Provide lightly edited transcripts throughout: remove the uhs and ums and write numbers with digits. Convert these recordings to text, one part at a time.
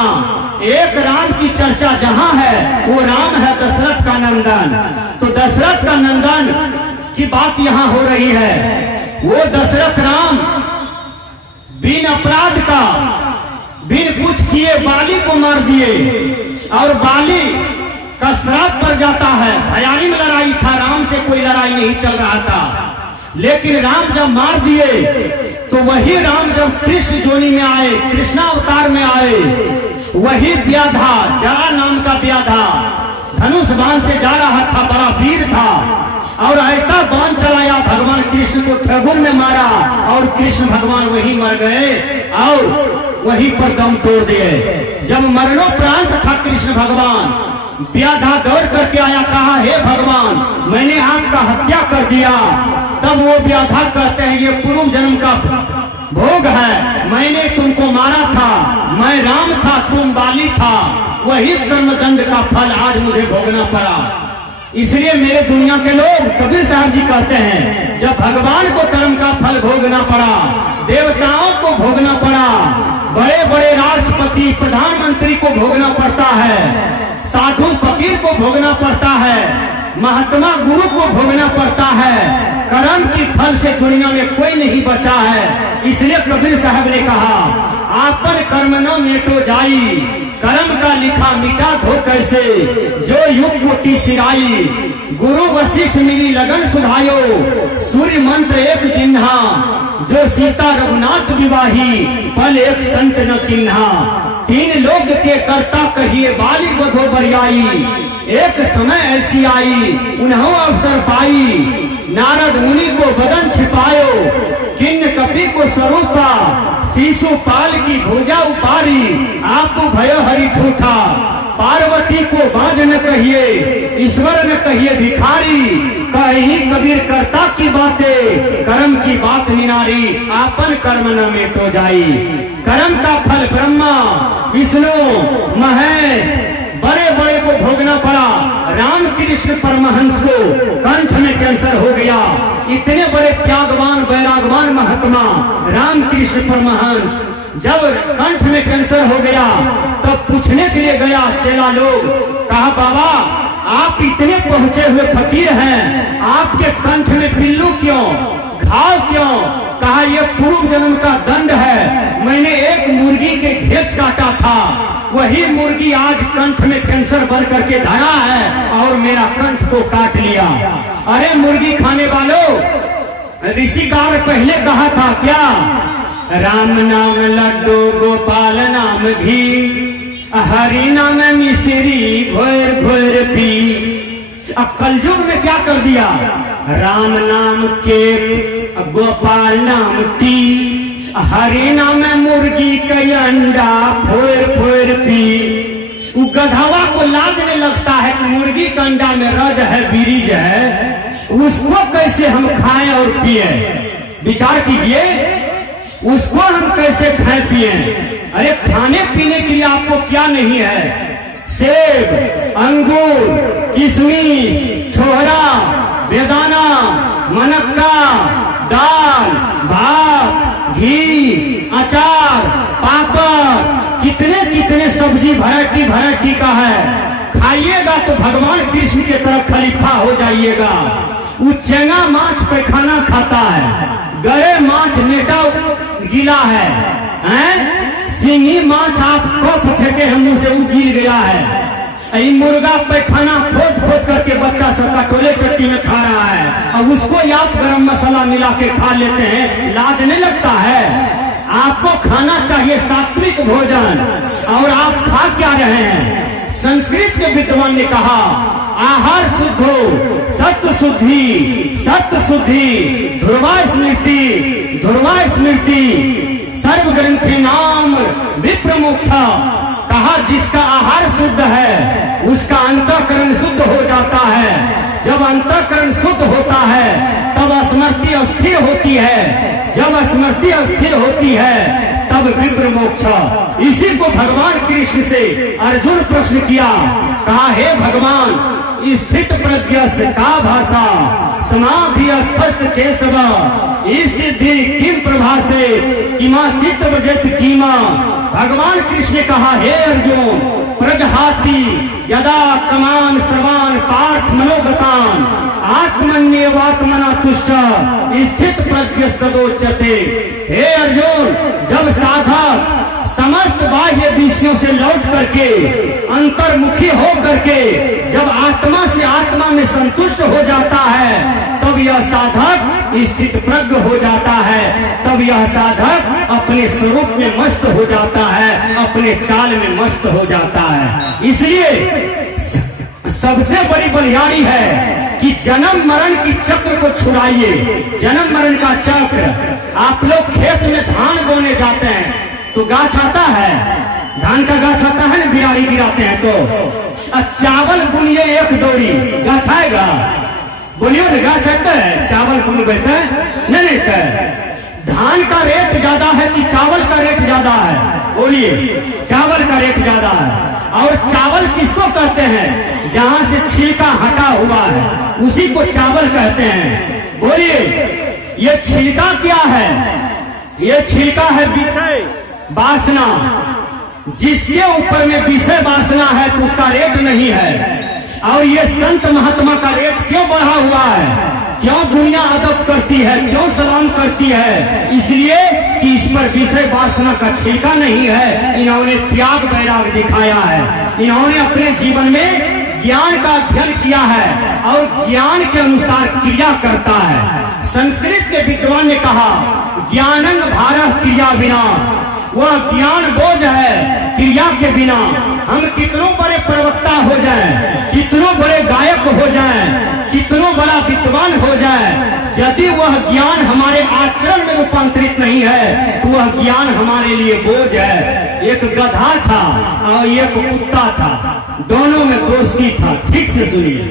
महात्मा, एक राम की चर्चा जहाँ है वो राम है दशरथ का नंदन। तो दशरथ का नंदन की बात यहाँ हो रही है। वो दशरथ राम बिन अपराध का, बिन कुछ किए बाली को मार दिए और बाली का श्राप पड़ जाता है। भयानी में लड़ाई था, राम से कोई लड़ाई नहीं चल रहा था। लेकिन राम जब मार दिए तो वही राम जब कृष्ण जोनी में आए, कृष्णावतार में आए, वही व्याधा, जरा नाम का व्याधा धनुष बाण से जा रहा था, बड़ा वीर था और ऐसा बाण चलाया भगवान कृष्ण को ठगुन में मारा और कृष्ण भगवान वहीं मर गए और वहीं पर दम तोड़ दिए। जब मरणोपरांत था कृष्ण भगवान, व्याधा दौड़ करके आया, कहा हे भगवान मैंने आपका हत्या कर दिया। तब वो व्याधा कहते हैं ये पूर्व जन्म का भोग है, मैंने तुमको मारा था, मैं राम था तुम बाली था, वही कर्मदंड का फल आज मुझे भोगना पड़ा। इसलिए मेरे दुनिया के लोग, कबीर साहब जी कहते हैं जब भगवान को कर्म का फल भोगना पड़ा, देवताओं को भोगना पड़ा, बड़े बड़े राष्ट्रपति प्रधानमंत्री को भोगना पड़ता है, साधु फकीर को भोगना पड़ता है, महात्मा गुरु को भोगना पड़ता है, कर्म की फल से दुनिया में कोई नहीं बचा है। इसलिए कबीर साहब ने कहा आपन कर्म न मेटो जाई, कर्म का लिखा मिटा धो कैसे, जो युग कोटि सिराई, गुरु वशिष्ठ मिली लगन सुधायो, सूर्य मंत्र एक दिन्हा, जो सीता रघुनाथ विवाही, पल एक संच न किन्हा, तीन लोग के कर्ता कहिए बाली बधो बरियाई, एक समय ऐसी आई उन्हों अवसर पाई, नारद मुनि को बदन छिपायो, किन्न कपि को स्वरूपा, शिशुपाल की भुजा उपारी, आपको भयो हरि झूठा, पार्वती को बाज न कहिए, ईश्वर न कहिए भिखारी, कहीं कबीर कर्ता की बातें, कर्म की बात निनारी, आपन कर्म न मेटो जाई। कर्म का फल ब्रह्मा विष्णु महेश बड़े बड़े को भोगना पड़ा। राम कृष्ण परमहंस को कंठ में कैंसर हो गया। इतने बड़े त्यागवान वैरागवान महात्मा राम कृष्ण परमहंस जब कंठ में कैंसर हो गया तब पूछने के लिए गया चेला लोग, कहा बाबा आप इतने पहुंचे हुए फकीर हैं, आपके कंठ में पिल्लू क्यों, घाव क्यों? कहा यह पूर्व जन्म का दंड है, मैंने एक मुर्गी के घेच काटा था, वही मुर्गी आज कंठ में कैंसर भर करके धरा है और मेरा कंठ को काट लिया। अरे मुर्गी खाने वालों, ऋषिकार पहले कहा था क्या, राम नाम लड्डू गोपाल नाम घी, हरि नाम मिश्री घोर घोर पी। अब कलयुग में क्या कर दिया, राम नाम केक, गोपाल नाम टी, हरि नाम मुर्गी के अंडा फोर फोर पी। वो गधावा को लागने लगता है कि मुर्गी का अंडा में रज है, बीरीज है, उसको कैसे हम खाएं और पिए? विचार कीजिए, उसको हम कैसे खाएं पिए? अरे खाने पीने के लिए आपको क्या नहीं है, सेब, अंगूर, किशमिश, छोहरा, बेदाना, मनक्का, दाल, भात, घी, अचार, पापड़, कितने कितने सब्जी वैरायटी का है। खाइएगा तो भगवान कृष्ण के तरफ खलीफा हो जाइएगा। वो चेंगा माछ पैखाना खाता है, गरे माछ नेटा गीला है, सिंगी माछ आप कफ फेंके हैं मुंह से वो गिर गया है। मुर्गा पैखाना खोद करके बच्चा सब कटोले चट्टी में खा रहा है, अब उसको आप गरम मसाला मिला के खा लेते हैं, लाज नहीं लगता है? आपको खाना चाहिए सात्विक भोजन और आप खा क्या रहे हैं? संस्कृत के विद्वान ने कहा आहार शुद्धो सत्य शुद्धि, सत्य शुद्धि ध्रुवा स्मृति सर्व ग्रंथि नाम विप्र मोक्षा। कहा जिसका आहार शुद्ध है उसका अंतःकरण शुद्ध हो जाता है, जब अंतःकरण शुद्ध होता है तब स्मृति अस्थिर होती है, जब स्मृति अस्थिर होती है तब विप्र मोक्षा। इसी को भगवान कृष्ण से अर्जुन प्रश्न किया, कहा हे भगवान स्थित प्रज्ञस्य का भाषा समाधि स्थस्त केशव स्थिति किम प्रभासे किमा सित बजत कीमा भगवान कृष्ण ने कहा, हे अर्जुन, प्रजहाति यदा कमान सर्वान पार्थ मनोगतान आत्मन्येवात्मना तुष्ट स्थित प्रज्ञस्तदोच्यते। हे अर्जुन, जब साधक समस्त बाह्य विषयों से लौट करके अंतर्मुखी हो करके जब आत्मा से आत्मा में संतुष्ट हो जाता है, तब यह साधक स्थित प्रज्ञ हो जाता है, तब यह साधक अपने स्वरूप में मस्त हो जाता है, अपने चाल में मस्त हो जाता है। इसलिए सबसे बड़ी बलिहारी है कि जन्म मरण की चक्र को छुड़ाइए। जन्म मरण का चक्र, आप लोग खेत में धान बोने जाते हैं तो गाछ आता है, धान का गाछ आता है ना, बिराड़ी गिराते हैं तो चावल बुनिए एक दौरी, गाछ आएगा? बोलियो ना, गाछ आता है? चावल बुन बैठे नहीं धान का रेट ज्यादा है कि चावल का रेट ज्यादा है? बोलिए, चावल का रेट ज्यादा है। और चावल किसको कहते हैं? जहां से छिलका हटा हुआ है उसी को चावल कहते हैं। बोलिए, ये छिलका क्या है? ये छिलका है विषय वासना। जिसके ऊपर में विषय वासना है तो उसका रेट नहीं है। और ये संत महात्मा का रेट क्यों बढ़ा हुआ है? क्यों दुनिया अदब करती है, क्यों सलाम करती है? इसलिए कि इस पर विषय वासना का छिलका नहीं है। इन्होंने त्याग वैराग दिखाया है, इन्होंने अपने जीवन में ज्ञान का अध्ययन किया है और ज्ञान के अनुसार क्रिया करता है। संस्कृत के विद्वान ने कहा, ज्ञानं भारः क्रिया बिना। वह ज्ञान बोझ है क्रिया के बिना। हम कितनों बड़े प्रवक्ता हो जाएं, कितनों बड़े गायक हो जाएं, कितनों बड़ा विद्वान हो जाए, यदि वह ज्ञान हमारे आचरण में रूपांतरित नहीं है तो वह ज्ञान हमारे लिए बोझ है। एक गधा था और एक कुत्ता था, दोनों में दोस्ती था। ठीक से सुनिए।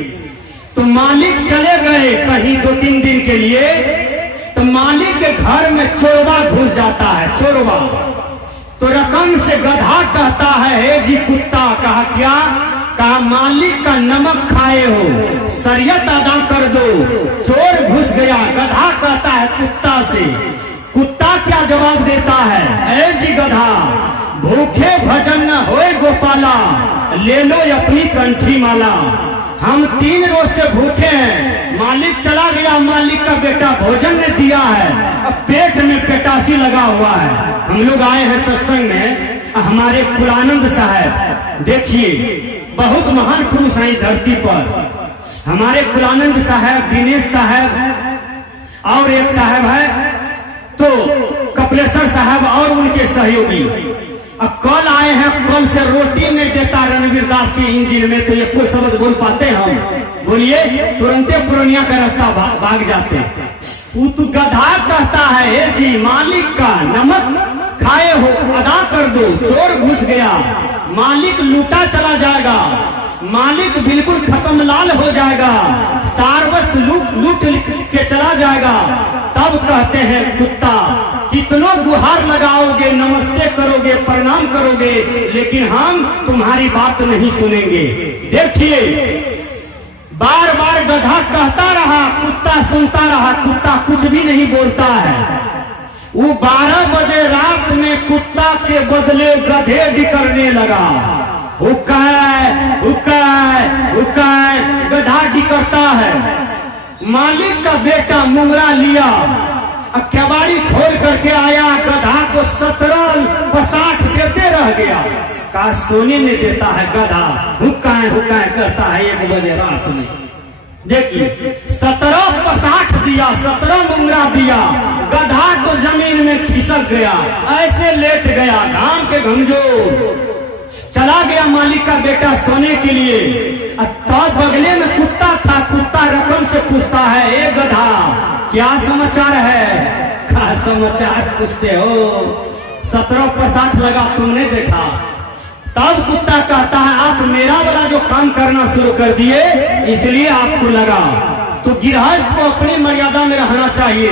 तो मालिक चले गए कहीं 2-3 दिन के लिए, तो मालिक के घर में चोरवा घुस जाता है। चोरवा तो रकम से गधा कहता है, हे जी कुत्ता। कहा क्या? कहा मालिक का नमक खाए हो, शरीयत अदा कर दो। चोर घुस गया। गधा कहता है कुत्ता से, कुत्ता क्या जवाब देता है? ए जी गधा, भूखे भजन न होए गोपाला, ले लो अपनी कंठी माला। हम 3 रोज से भूखे हैं, मालिक चला गया, मालिक का बेटा भोजन ने दिया है, अब पेट में पेटासी लगा हुआ है। हम लोग आए हैं सत्संग में, हमारे कुलानंद साहब, देखिए बहुत महान पुरुष हैं धरती पर। हमारे कुलानंद साहब, दिनेश साहब और एक साहब है तो कपिलेश्वर साहब और उनके सहयोगी। अब कल आए हैं, कल से रोटी नहीं देता रणवीर दास के इंजन में, तो ये कुछ शब्द बोल पाते हम? बोलिए, तुरंते पुरनिया का रास्ता भाग जाते। वो तो गधा कहता है, हे जी मालिक का नमक खाए हो, अदा कर दो। चोर घुस गया, मालिक लूटा चला जाएगा, मालिक बिल्कुल खत्म लाल हो जाएगा, सार्वस लूट के चला जाएगा। तब कहते हैं कुत्ता, कितनों गुहार लगाओगे, नमस्ते करोगे, प्रणाम करोगे, लेकिन हम तुम्हारी बात नहीं सुनेंगे। देखिए, बार बार गधा कहता रहा, कुत्ता सुनता रहा, कुत्ता कुछ भी नहीं बोलता है। वो 12 बजे रात में कुत्ता के बदले गधे डिकरने लगा। हुक्का गधा डिकरता है। मालिक का बेटा मुंगरा लिया, केवाड़ी खोल करके आया, गधा को 17 पसाठ देते रह गया। का सोने नहीं देता है गधा, हुक्का करता है 1 बजे रात में। देखिए, 17 पसाठ दिया, 17 मुंगरा दिया, गधा तो जमीन में खिसक गया, ऐसे लेट गया, घाम के घमजोर। चला गया मालिक का बेटा सोने के लिए। तो बगले में कुत्ता था, कुत्ता रकम से पूछता है, ए गधा क्या समाचार है? क्या समाचार पूछते हो? 17 पसाठ लगा, तुमने देखा? तब कुत्ता कहता है, आप मेरा वाला जो काम करना शुरू कर दिए इसलिए आपको लगा। तो गृहस्थ को अपनी मर्यादा में रहना चाहिए,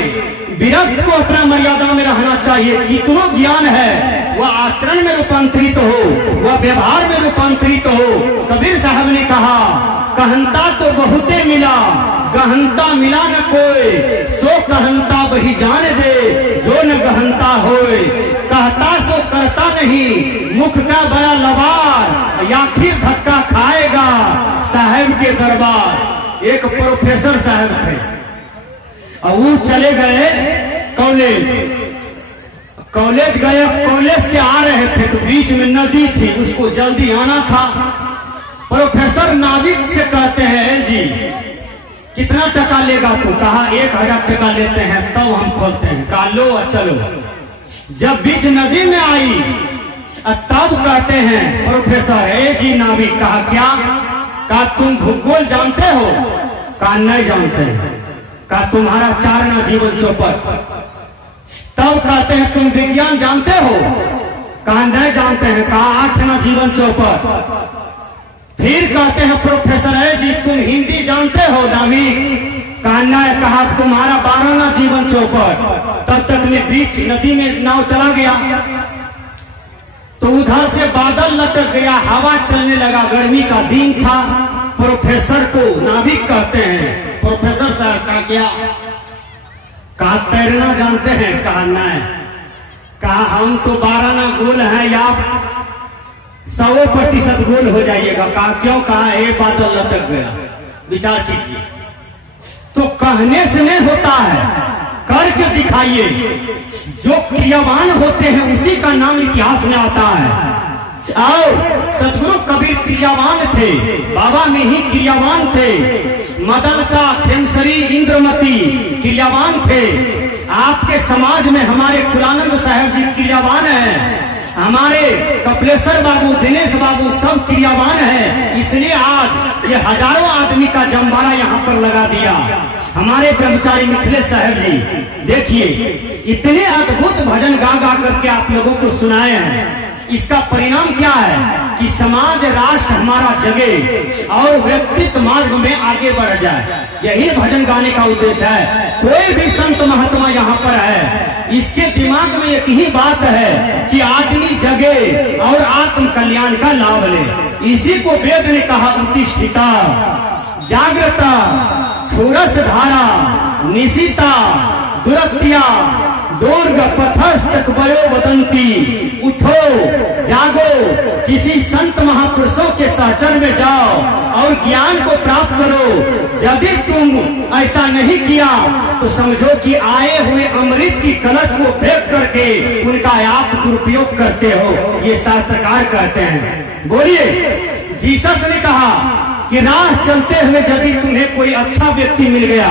विरक्त को अपना मर्यादा में रहना चाहिए। कितनों ज्ञान है वह आचरण में रूपांतरित हो, वह व्यवहार में रूपांतरित हो। कबीर साहब ने कहा, कहंता तो बहुते मिला, गहनता मिला न कोई, सो कहंता वही जान दे जो न गहनता होए। कहता सो करता नहीं, मुख का बड़ा लबार, आखिर धक्का खाएगा साहब के दरबार। एक प्रोफेसर साहब थे और वो चले गए कॉलेज गए, कॉलेज से आ रहे थे तो बीच में नदी थी, उसको जल्दी आना था। प्रोफेसर नाविक से कहते हैं जी कितना टका लेगा तू? कहा 1000 टका लेते हैं तब हम खोलते हैं। कहा लो चलो। जब बीच नदी में आई तब कहते हैं प्रोफेसर ए जी नाविक, कहा क्या? कहा तुम भूगोल जानते हो? कहा नहीं जानते। कहा तुम्हारा 4 ना जीवन चौपट। तब कहते हैं तुम विज्ञान जानते हो? कहा नहीं जानते हैं। कहा 8 ना जीवन चौपट। फिर कहते हैं प्रोफेसर है जी तुम हिंदी जानते हो नाविक? कहा नहीं। कहा तुम्हारा 12 ना जीवन चौपट। तब तक में बीच नदी में नाव चला गया तो उधर से बादल लटक गया, हवा चलने लगा, गर्मी का दिन था। प्रोफेसर को नाविक कहते हैं। प्रोफेसर साहब का क्या? कहा तैरना जानते हैं? कहा नहीं। कहा हम तो 12 ना गोल है, आप 100% गोल हो जाइएगा। कहा क्यों? कहा ये बादल लटक गया। विचार कीजिए। तो कहने से नहीं होता है, करके दिखाइए। जो क्रियावान होते हैं उसी का नाम इतिहास में आता है। और सदगुरु कबीर क्रियावान थे, बाबा में ही क्रियावान थे, मदन शाह, खेमसरी, इंद्रमती क्रियावान थे। आपके समाज में हमारे कुलानंद साहब जी क्रियावान हैं, हमारे कपिलेश्वर बाबू, दिनेश बाबू सब क्रियावान हैं। इसलिए आज ये हजारों आदमी का जमवाड़ा यहाँ पर लगा दिया। हमारे ब्रह्मचारी मिथिलेश साहब जी देखिए इतने अद्भुत भजन गा गा करके आप लोगों को सुनाए हैं। इसका परिणाम क्या है कि समाज राष्ट्र हमारा जगे और व्यक्तित्व मार्ग में आगे बढ़ जाए। यही भजन गाने का उद्देश्य है। कोई भी संत महात्मा यहाँ पर है, इसके दिमाग में एक ही बात है कि आदमी जगे और आत्म कल्याण का लाभ ले। इसी को वेद ने कहा उत्तिष्ठिता, जागृता, छोरस धारा, निशिता, दुरत्या, दुर्ग पथस्तक वयो वदंती। उठो जागो, किसी संत महापुरुषों के सहचर में जाओ और ज्ञान को प्राप्त करो। यदि तुम ऐसा नहीं किया तो समझो कि आए हुए अमृत की कलश को फेंक करके उनका आप दुरुपयोग करते हो। ये शास्त्रकार कहते हैं। बोलिए, जीसस ने कहा कि राह चलते हुए यदि तुम्हें कोई अच्छा व्यक्ति मिल गया,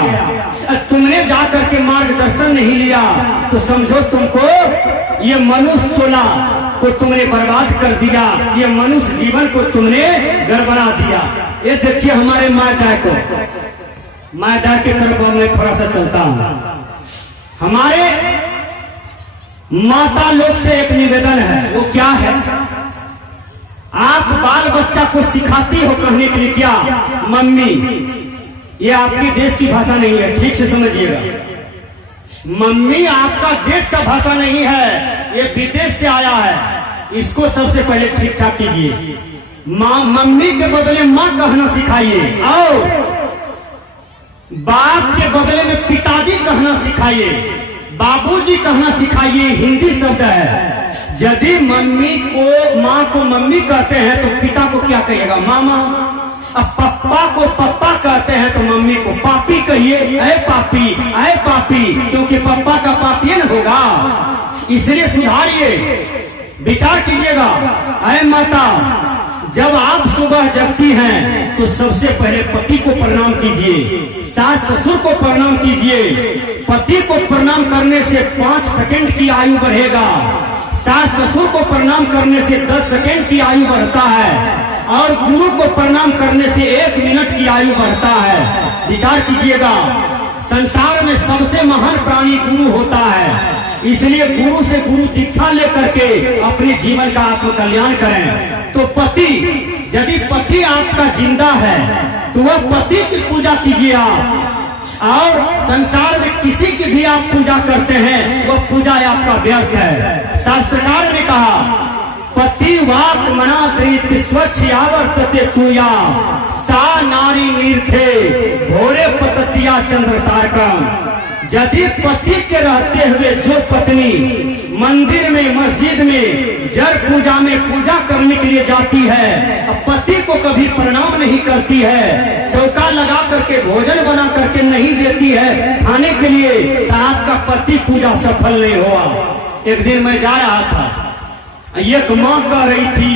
तुमने जाकर के मार्गदर्शन नहीं लिया तो समझो तुमको ये मनुष्य चोला को तुमने बर्बाद कर दिया, ये मनुष्य जीवन को तुमने गड़बड़ा दिया। ये देखिए हमारे मायदा को, मायदा के तरफ मैं थोड़ा सा चलता हूँ। हमारे माता लोग से एक निवेदन है, वो क्या है? आप बाल बच्चा को सिखाती हो कहने के लिए क्या? मम्मी। ये आपकी देश की भाषा नहीं है, ठीक से समझिएगा। मम्मी आपका देश का भाषा नहीं है, ये विदेश से आया है। इसको सबसे पहले ठीक ठाक कीजिए। माँ, मम्मी के बदले माँ कहना सिखाइए और बाप के बदले में पिताजी कहना सिखाइए, बाबूजी कहना सिखाइए। हिंदी शब्द है। यदि मम्मी को, माँ को मम्मी कहते हैं तो पिता को क्या कहिएगा? मामा। अब पप्पा को पप्पा कहते हैं तो मम्मी को पापी कहिए। ऐ पापी, ऐ पापी, क्योंकि पप्पा का पापियन होगा। इसलिए सुधारिए, विचार कीजिएगा। ऐ माता, जब आप सुबह जगती हैं तो सबसे पहले पति को प्रणाम कीजिए, सास ससुर को प्रणाम कीजिए। पति को प्रणाम करने से 5 सेकंड की आयु बढ़ेगा, सास ससुर को प्रणाम करने से 10 सेकंड की आयु बढ़ता है और गुरु को प्रणाम करने से 1 मिनट की आयु बढ़ता है। विचार कीजिएगा, संसार में सबसे महान प्राणी गुरु होता है। इसलिए गुरु से गुरु दीक्षा लेकर के अपने जीवन का आत्म कल्याण करें। तो पति, यदि पति आपका जिंदा है तो वह पति की पूजा कीजिए आप, और संसार में किसी की भी आप पूजा करते हैं वह पूजा आपका व्यर्थ है। शास्त्रकार ने कहा पति वाक मना धृत स्वच्छ यावर्तते तुया सा नारी नीर्थे भोरे पततिया चंद्र तारकम। यदि पति के रहते हुए जो पत्नी मंदिर में मस्जिद में जड़ पूजा में पूजा करने के लिए जाती है, पति को कभी प्रणाम नहीं करती है, चौका लगा करके भोजन बना करके नहीं देती है खाने के लिए, तो आपका पति पूजा सफल नहीं हुआ। एक दिन मैं जा रहा था, एक माँ कह रही थी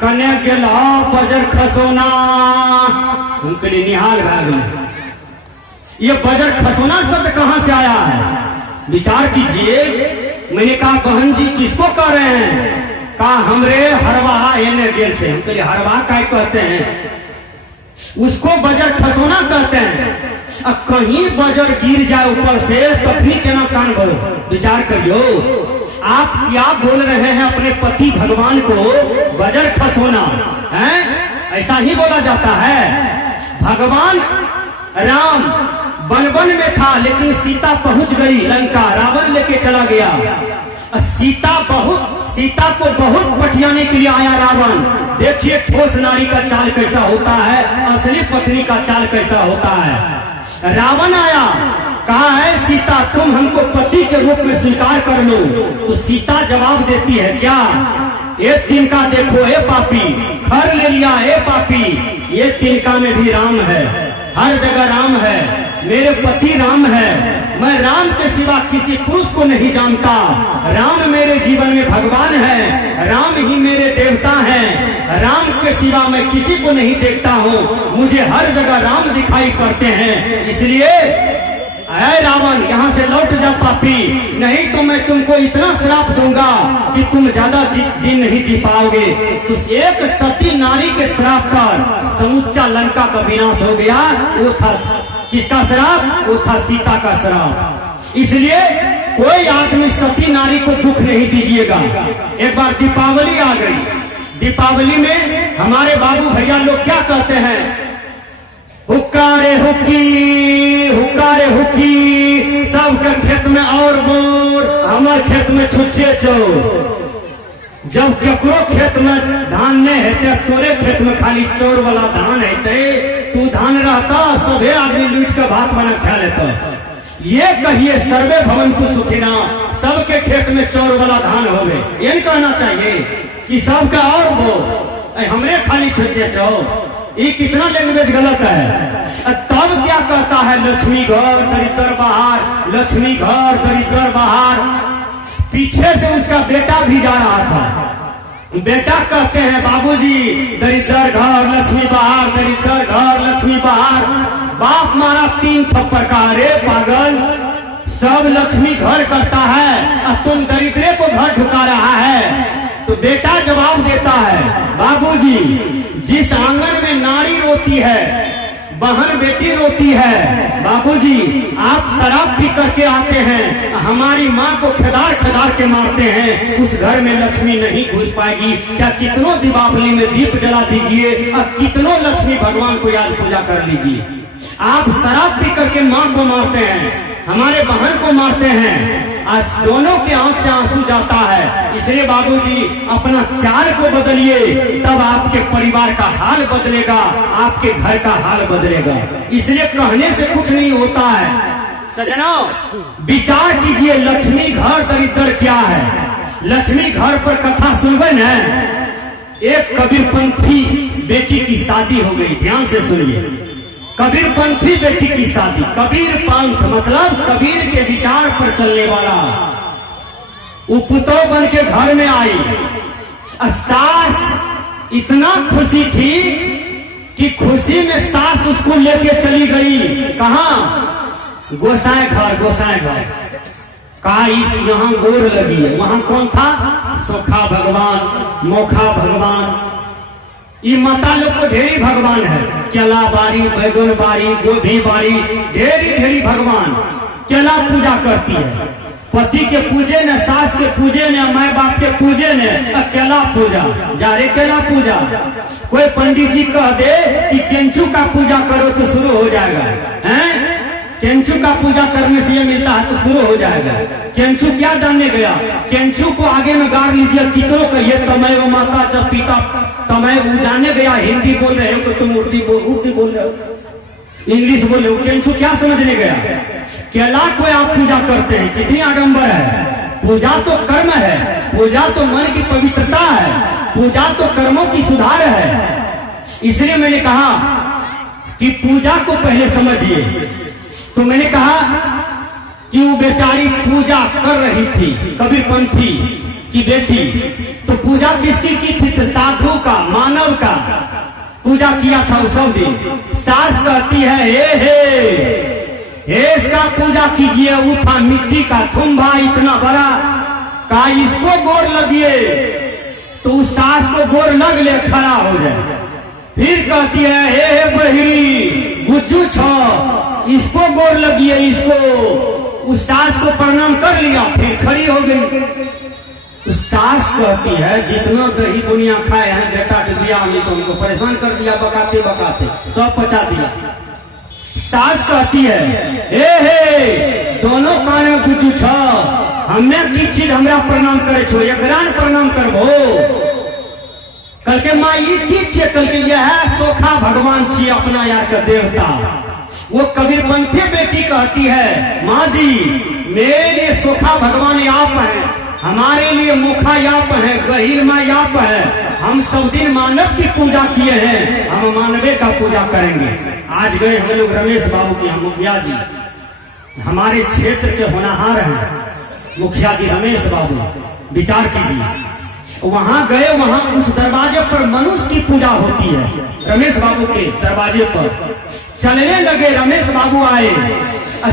कन्या गेला बजर खसोना, उनके लिए निहाल भाग। ये बजर खसोना शब्द कहां से आया है, विचार कीजिए। मैंने कहा बहन जी किसको कह रहे हैं, कहा हमरे हरवा एने गेल से। हम कहले हरवा क्या कहते हैं, उसको बजर खसोना कहते हैं। अब कहीं बजर गिर जाए ऊपर से पत्नी के ना कान भरो। विचार करियो, आप क्या बोल रहे हैं अपने पति भगवान को बजर खसोना है, ऐसा ही बोला जाता है। भगवान राम वन में था, लेकिन सीता पहुंच गई लंका, रावण लेके चला गया। सीता को बहुत पटियाने के लिए आया रावण। देखिए ठोस नारी का चाल कैसा होता है, असली पत्नी का चाल कैसा होता है। रावण आया, कहा है सीता तुम हमको पति के रूप में स्वीकार कर लो। तो सीता जवाब देती है क्या, ये तिनका देखो ए पापी, घर ले लिया ए पापी, ये तिनका में भी राम है, हर जगह राम है, मेरे पति राम है, मैं राम के सिवा किसी पुरुष को नहीं जानता, राम मेरे जीवन में भगवान है, राम ही मेरे देवता हैं, राम के सिवा मैं किसी को नहीं देखता हूँ, मुझे हर जगह राम दिखाई पड़ते हैं, इसलिए ऐ रावण यहाँ से लौट जा पापी, नहीं तो मैं तुमको इतना श्राप दूंगा कि तुम ज्यादा दिन नहीं जी पाओगे। तो एक सती नारी के श्राप पर समूचा लंका का विनाश हो गया। वो था किसका श्राप, वो था सीता का श्राप। इसलिए कोई आदमी सती नारी को दुख नहीं दीजिएगा। एक बार दीपावली आ गई, दीपावली में हमारे बाबू भैया लोग क्या कहते हैं, हुक्कारे हुक्की, हुक्कारे हुक्की, सबके खेत में और बोर, हमारे खेत में छुच्छे चोर। जब केकरो खेत में धान नहीं हेते, तोरे खेत में खाली चोर वाला धान हेते, तू धान रहता सभे आदमी लूट के भात बना खा लेता। ये कहिए सर्वे भवन्तु सुखिना, सबके खेत में चोर वाला धान होवे, ये कहना चाहिए कि सबका और वो हमरे खाली छुच्छे चोर। ये कितना लैंग्वेज गलत है। तब क्या कहता है, लक्ष्मी घर दरिद्र बाहर, लक्ष्मी घर दरिद्र बाहर। पीछे से उसका बेटा भी जा रहा था, बेटा कहते हैं बाबूजी दरिद्र घर लक्ष्मी बाहर, दरिद्र घर लक्ष्मी बाहर। बाप मारा 3 थप्पड़ का, अरे पागल, सब लक्ष्मी घर करता है और तुम दरिद्रे को घर ढुका रहा है। तो बेटा जवाब देता है, बाबूजी जिस आंगन में नारी रोती है, बहन बेटी रोती है, बाबूजी आप शराब पी करके आते हैं, हमारी माँ को खदार खदार के मारते हैं, उस घर में लक्ष्मी नहीं घुस पाएगी। चाहे कितनों दीपावली में दीप जला दीजिए और कितनों लक्ष्मी भगवान को याद पूजा कर लीजिए, आप शराब पी करके माँ को मारते हैं, हमारे बहन को मारते हैं, आज दोनों के आंख से आंसू जाता है। इसलिए बाबूजी अपना चाल को बदलिए, तब आपके परिवार का हाल बदलेगा, आपके घर का हाल बदलेगा। इसलिए कहने से कुछ नहीं होता है। सजनों विचार कीजिए, लक्ष्मी घर दरिद्र क्या है। लक्ष्मी घर पर कथा सुनबे न, एक कबीरपंथी बेटी की शादी हो गई, ध्यान से सुनिए। कबीरपंथी बेटी की शादी, कबीर पंथ मतलब कबीर के विचार पर चलने वाला। उपतो बन के घर में आई, सास इतना खुशी थी कि खुशी में सास उसको लेके चली गई, कहाँ, गोसाई घर। गोसाई घर कहा इस यहाँ गोर लगी है, वहां कौन था, सोखा भगवान, मोखा भगवान। ये माता लोग को ढेरी भगवान है, केला बारी, बैगन बारी, गोभी बारी, ढेरी भगवान। केला पूजा करती है, पति के पूजे ने, सास के पूजे ने, माँ बाप के पूजे ने, केला पूजा, जारे केला पूजा। कोई पंडित जी कह दे कि केंचू का पूजा करो तो शुरू हो जाएगा, हैं? केंचु का पूजा करने से ये मिलता है तो शुरू हो जाएगा। केंचु क्या जानने गया, केंचु को आगे में गाड़ लीजिए, कितनों कहिए तमय वो माता जब पिता तमय वो जानने गया। हिंदी बोल रहे हो तो तुम उर्दू बोल रहे हो, इंग्लिश बोल रहे हो। केंचु क्या समझने गया, केला को आप पूजा करते हैं, कितनी आडंबर है। पूजा तो कर्म है, पूजा तो मन की पवित्रता है, पूजा तो कर्मों की सुधार है। इसलिए मैंने कहा कि पूजा को पहले समझिए। तो मैंने कहा कि वो बेचारी पूजा कर रही थी, कबीरपंथी की बेटी। तो पूजा किसकी की थी, तो साधु का, मानव का पूजा किया था उस दिन। सास कहती है हे इसका पूजा कीजिए। उठा मिट्टी का थुम्बा इतना बड़ा, कहा इसको गोर लगिए। तो उस सास को गोर लग ले, खड़ा हो जाए। फिर कहती है हे बहिरी गुज्जू छो, इसको गोर लगिए, इसको। उस सास को प्रणाम कर लिया, फिर खड़ी हो गई। उस सास कहती है जितना दही दुनिया खाए हैं बेटा के दिया हमने तो उनको परेशान कर दिया, बकाते बकाते सब पचा दिया। सास कहती है हे दोनों कान में गुज्जू छो, हमने की चीज हमरा प्रणाम करे छो, एकरा प्रणाम करबो। कल के माँ ये की छे, कल के यह है सोखा भगवान छी अपना यार का देवता। वो कबीरपंथी बेटी कहती है माँ जी मेरे लिए सोखा भगवान आप हैं, हमारे लिए मुखा याप है, गहीर माँ याप है। हम सब दिन मानव की पूजा किए हैं, हम मानवे का पूजा करेंगे। आज गए हम लोग रमेश बाबू के यहाँ, मुखिया जी हमारे क्षेत्र के होनहार हैं, मुखिया जी रमेश बाबू, विचार कीजिए। वहां गए, वहां उस दरवाजे पर मनुष्य की पूजा होती है। रमेश बाबू के दरवाजे पर चलने लगे, रमेश बाबू आए,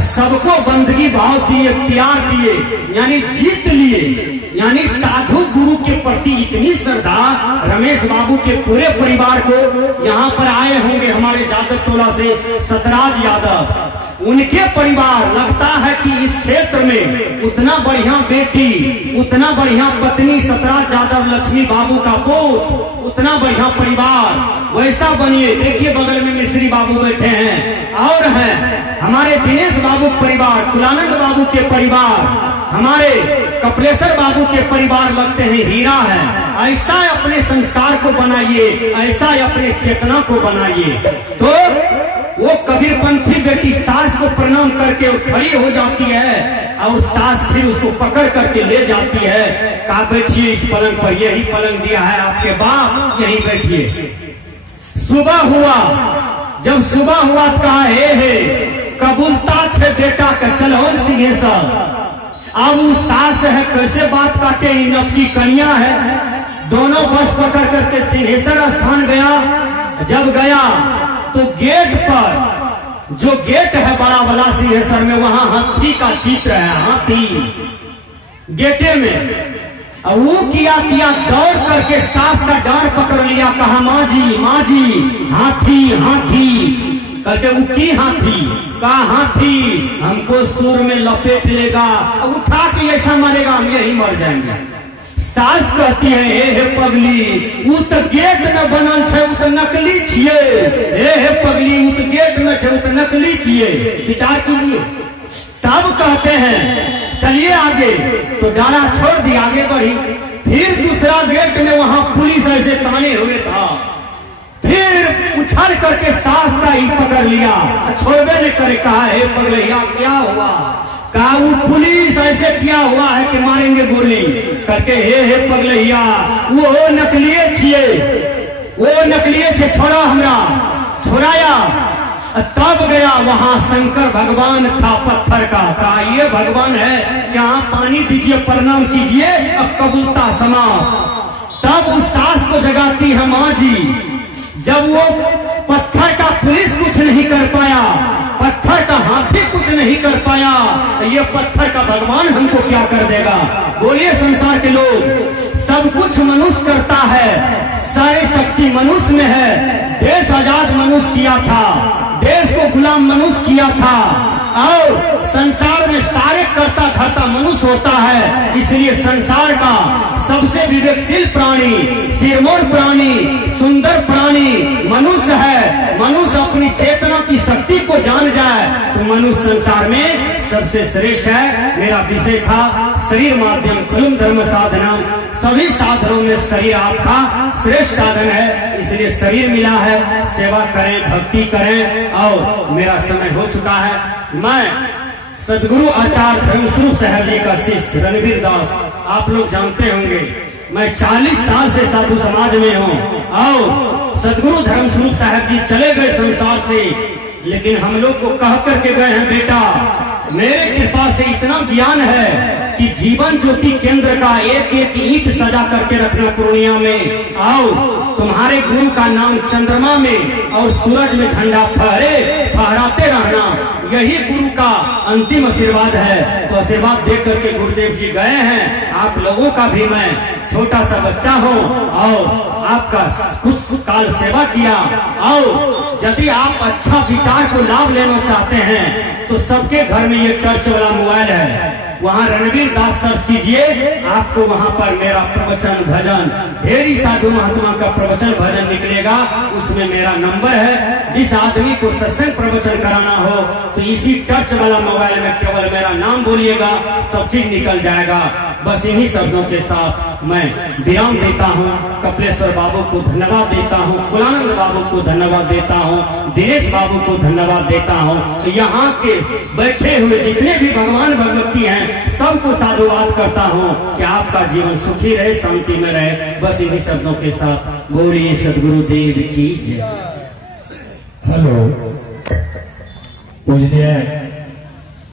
सबको बंदगी भाव दिए, प्यार दिए, यानी जीत लिए। यानी साधु गुरु के प्रति इतनी श्रद्धा रमेश बाबू के पूरे परिवार को। यहाँ पर आए होंगे हमारे यादव टोला से सतराज यादव, उनके परिवार। लगता है कि इस क्षेत्र में उतना बढ़िया बेटी, उतना बढ़िया पत्नी सतराज यादव लक्ष्मी बाबू का पोत, उतना बढ़िया परिवार वैसा बनिए। देखिए बगल में मिश्री बाबू बैठे हैं, और हैं हमारे दिनेश बाबू परिवार, कुलानंद बाबू के परिवार, हमारे कपिलेश्वर बाबू के परिवार लगते हैं हीरा है। ऐसा अपने संस्कार को बनाइए, ऐसा अपने चेतना को बनाइए। तो वो कबीरपंथी बेटी सास को प्रणाम करके खड़ी हो जाती है, और सास फिर उसको पकड़ करके ले जाती है। कहा बैठिए इस पलंग पर, यही पलंग दिया है आपके बाप, यही बैठिए। सुबह हुआ, जब सुबह हुआ कहा हे कबूलता छे बेटा का चलहन सिंहेश्वर। अब वो सास है कैसे बात काटे, इनकी कन्या है। दोनों बस पकड़ करके सिंहेश्वर स्थान गया। जब गया तो गेट पर, जो गेट है बड़ा वाला सिंहेश्वर में, वहां हाथी का चित्र है, हाथी गेटे में। वो किया दौड़ करके सास का डांड पकड़ लिया, कहा माँ जी हाथी हाथी करके। वो की हाथी, कहा हाथी हमको सुर में लपेट लेगा, उठा के ऐसा मरेगा हम यही मर जाएंगे। सास कहती है हे पगली वो तो गेट में बनल छे, वो तो नकली छिए। हे पगली वो तो गेट में छे, वो तो नकली छिए, विचार कीजिए। तब कहते हैं चलिए आगे, तो डाला छोड़ दी, आगे बढ़ी। फिर दूसरा गेट में वहां पुलिस ऐसे ताने हुए था, फिर उछल करके सास का ही पकड़ लिया, छोड़वे ने करे। कहा हे पगलैया क्या हुआ, कहा वो पुलिस ऐसे किया हुआ है कि मारेंगे गोली करके। हे पगलैया वो नकलिए छिए, वो नकलिए छे, छोड़ा हमरा, छोड़ाया। तब गया वहां शंकर भगवान था पत्थर का, कहा ये भगवान है, यहाँ पानी दीजिए, प्रणाम कीजिए, अब कबूलता समा। तब उस सास को जगाती है माँ जी। जब वो पत्थर का पुलिस कुछ नहीं कर पाया, पत्थर का हाथी कुछ नहीं कर पाया, ये पत्थर का भगवान हमको क्या कर देगा। बोलिए संसार के लोग, सब कुछ मनुष्य करता है, सारी शक्ति मनुष्य में है। देश आजाद मनुष्य किया था, देश को गुलाम मनुष्य किया था, और संसार में सारे कर्ता धर्ता मनुष्य होता है। इसलिए संसार का सबसे विवेकशील प्राणी, सिरमौर प्राणी, सुंदर प्राणी मनुष्य है। मनुष्य अपनी चेतना की शक्ति को जान जाए तो तो मनुष्य संसार में सबसे श्रेष्ठ है। मेरा विषय था शरीर माध्यम कुलम धर्म साधना। सभी साधनों में शरीर आपका श्रेष्ठ साधन है, इसलिए शरीर मिला है। सेवा करें, भक्ति करें। और मेरा समय हो चुका है। मैं सदगुरु आचार्य धर्मस्वरूप साहब जी का शिष्य रणवीर दास, आप लोग जानते होंगे, मैं 40 साल से साधु समाज में हूँ। और सदगुरु धर्मस्वरूप साहब जी चले गए संसार से, लेकिन हम लोग को कह करके गए हैं, बेटा मेरे कृपा से इतना ज्ञान है कि जीवन ज्योति केंद्र का एक एक ईंट सजा करके रखना पूर्णिया में। आओ, तुम्हारे गुरु का नाम चंद्रमा में और सूरज में झंडा फहराते रहना, यही गुरु का अंतिम आशीर्वाद है। तो आशीर्वाद दे करके गुरुदेव जी गए हैं। आप लोगों का भी मैं छोटा सा बच्चा हूँ और आपका कुछ काल सेवा किया। और यदि आप अच्छा विचार को लाभ लेना चाहते हैं तो सबके घर में ये टच वाला मोबाइल है, वहाँ रणवीर दास सर्च कीजिए, आपको वहाँ पर मेरा प्रवचन भजन, ढेरी साधु महात्मा का प्रवचन भजन निकलेगा। उसमें मेरा नंबर है। जिस आदमी को सत्संग प्रवचन कराना हो तो इसी टच वाला मोबाइल में केवल मेरा नाम बोलिएगा, सब चीज निकल जाएगा। बस इन्हीं शब्दों के साथ मैं विराम देता हूँ। कपिलेश्वर बाबू को धन्यवाद देता हूँ, कुलानंद बाबू को धन्यवाद देता हूँ, दिनेश बाबू को धन्यवाद देता हूँ। तो यहाँ के बैठे हुए जितने भी भगवान भगवती हैं सबको साधुवाद करता हूँ कि आपका जीवन सुखी रहे, शांति में रहे। बस इन्हीं शब्दों के साथ बोलिए सदगुरु देव की जय। हेलो पूजनीय